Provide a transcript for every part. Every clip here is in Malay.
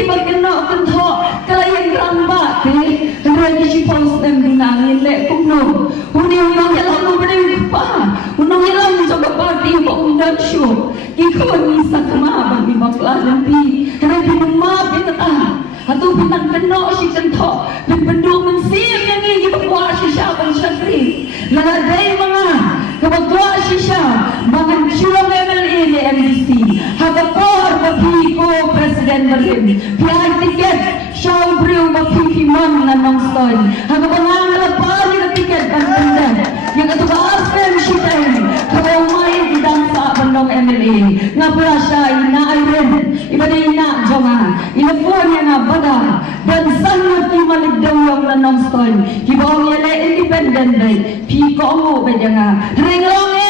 ki bagno kentho kalayan ramba ke ragi si pos dan binangin le kuno uni unang yalam no bere pa unang yalam jaga parti ko undan show ki kon ni sakma bagi bakla nanti ragi ma binata atau bintang keno si kentho bendu mensim yang ni bakwa si syaban syakri laladai mga kabakwa si sya bangan syurang MLA ni MDC hagakor bagi ko Presiden Berim pihak tiket Syau beriu bagi man na nongstoy hagabangan lapari na tiket bantuan yang itu aspen syuting kalau main di dansa bandong MLA ngapura siya ina iron ibadah ina jonga ina phone yang abada dan sangat kimalig dawang na nongstoy kibawang yale independent day piko mo bejanga ringlong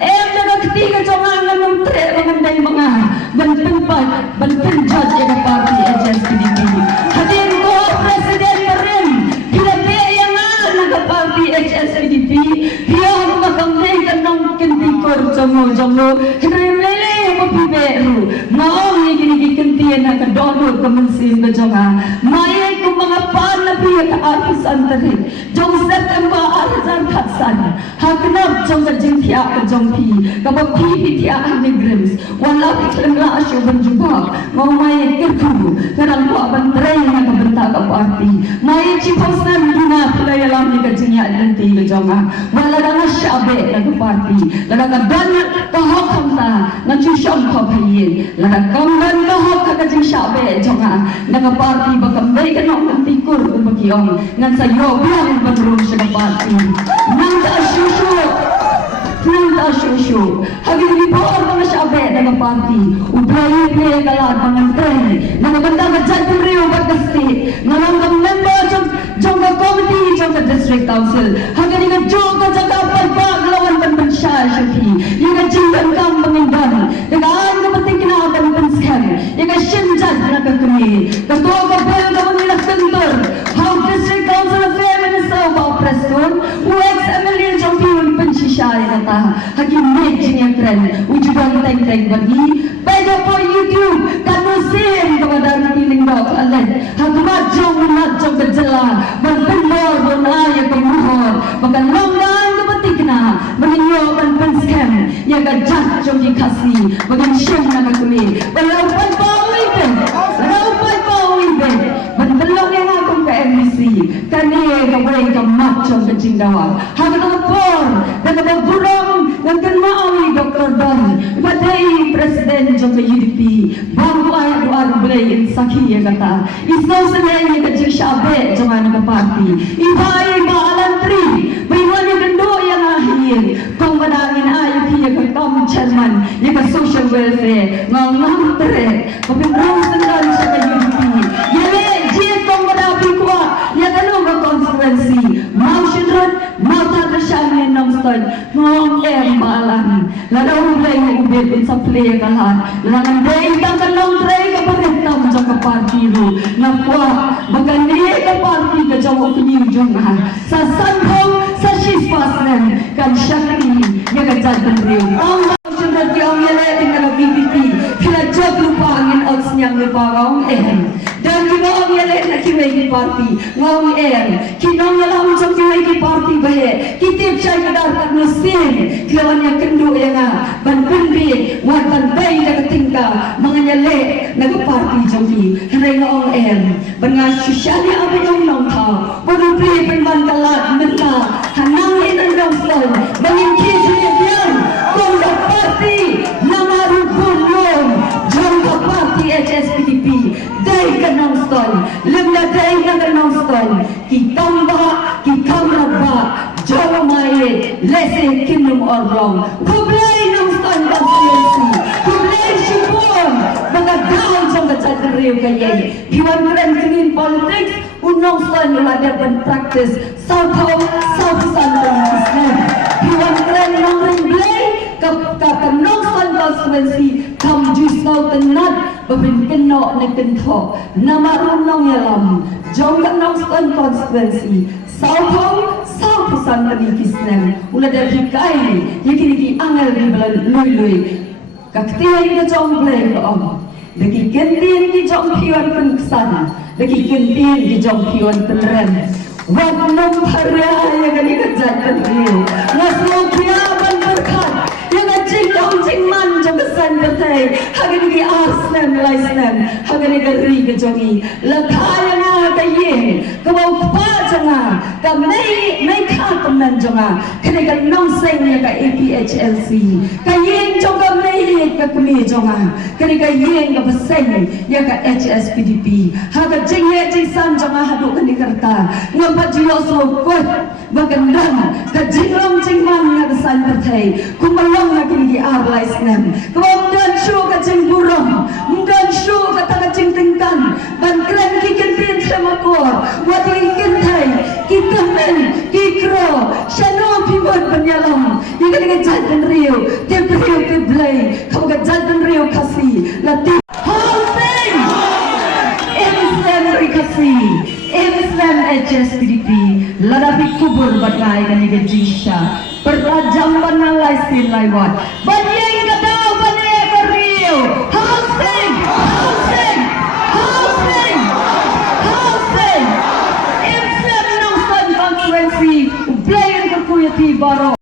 em na ketiga jonga na nong tre manganday mga bantempat bantenjat yang parti agency PDP hadir ko Presiden Berim pinabi yang naga parti HSPDP piyong makamday kanong kintikor jongo hinrimele mapiberu maong iginigikentiyan na kadono kamansin na jonga mayay kung mga panabiya ka-artis antarin jong September arazan katsan hagnab jong ka jingkya ka jongpi kapag pipitya ang migrants wala piklang laasyo banjubak mga mayay kirkubu karang buabantray na kabanta ka party mayay chipos na duna pilay alam ni ka jingya nanti ka jonga wala na nga syabe na ka party lala ka banat kahokam ta na chusyong kapayin lala kamban kahok ka jing syabe jonga na ka party bakamday ka nong nantikur kung bagiyong ngan sa yobyang badrong siya ka party nang ta syusyu hagin ribor mga syabe na party ubrayin niya kalad mga tren na maganda ka dyan puriyo bagasti nananggang member jong ka committee jong ka district council hagin nga jong ka jaga pagpaglawan panbansya syuki yung ka jinggan kang manginggan nagaan ka pati kinakapan panskan yung ka shinjad na kakuni katuwa ka bel ka mangilang kantor how district council of feminist about Preston UX-MLA jong piyon pansisya kata hakim medjing yang keren ujudan teng-teng bagi pwede po YouTube kanusin kepada piling dok alat hagmajong menajong kejela berbenor bonaya kemuhor bahkan longgan kepetik na menginyokan penskem yang gajah jong dikasih bagan syem na kakuli berlaupan pawi ben benbelong yang akong ke MDC kani kabaray kamachong kejingdawa hagan por dan kababurong dan kenmawi Dr. Don badai Presiden jong ke UDP baru ay buar belay insaki ya kata isnaw sanay ni kajing syabe jong anak party ibay maalantri baywani gendo yang ahir kong manangin ayok hiya ka tom chairman ya ka social welfare ngong tere kapinrong sandal siya ka UDP yale jit kong madapi kuwa ya kanong ka constituency mausyudron mautatasyan nongstod ngong maalan lalaw ulay ng ubed sa play kalan langan day tangkalong tray kaparitam sa kaparty ro nakwa magandi ka party ka jang opinion jong sa sanhong sa shispasnen kan syakri ya ka jatan rio ang sunod yung yale tinggal BBP kila jog lupa angin outs niyang lupa kaong dan kinong yale na kiway party ngawang kinong yalam sa kiway party bahe kitip siya kadarkat nusin kilawan yang kendu yang banpendi wan banbay na katingka mga nyale nagparty jompi haray ngawang bangan susyali abay yung nongkaw panupli penbantalat menta hanangin ang nongstol bangin kisu yan kung na party na marubulong jom ka party HSPDP day ka nongstol limna day ka nongstol kitamba kikamraba jawa maye lese kinum orong kublay nongstol constituency kublay shipon mga daon sa katsagariw kayay piwan keren kinin politics unong stol nila depan practice South Home South Central Islam piwan keren nong ringlay kakanong stol constituency kam juisaw tenat babinkenok na kento na marunong yalam jong kanong stol constituency South Home South Central Islam ula dari kai yakini ki angal di balan lui kaktiyan ka jong blay ko Lagi kentin di jong pion penuksan, lagi kentin di jong pion penren. Wag nung paraya gani kejatan riu, ngaslo piaban berkat, yang ajing daun jing man jong kesan bertai, hagani ki arslan laislan, hagani gari kejongi, lakaya nga kayin, kebau kepajanga, kamei kataman jonga, kene ka nongseng ya ka APHLC, kayin jonga mei ka kumi jonga, kene ka yin ka peseng ya ka HSPDP, haga jing ya jing san jonga hadu kani kerta, ngapa jiyo sokot, bagandang, ka jinglong jing man ya kesan bertai, kumalong na kini di arlais nem, kebau dan syu ka jing burong, dan syu ka taga jing tingkan, ban kren kikin pin semakor, wati kintai, kita men, kikro, shano pibot penyalam, yang kena jalan rio, tiap rio tiblay, kamu ke jalan rio kasih, latih, housing, Islam kasih, Islam HSPDP, ladapi kubur bagai kan yang jisha, berajam banalai sin laiwat, banyak kata banyak rio, housing, housing, housing, housing. Islam nongsan konferensi, player kekuyati baro.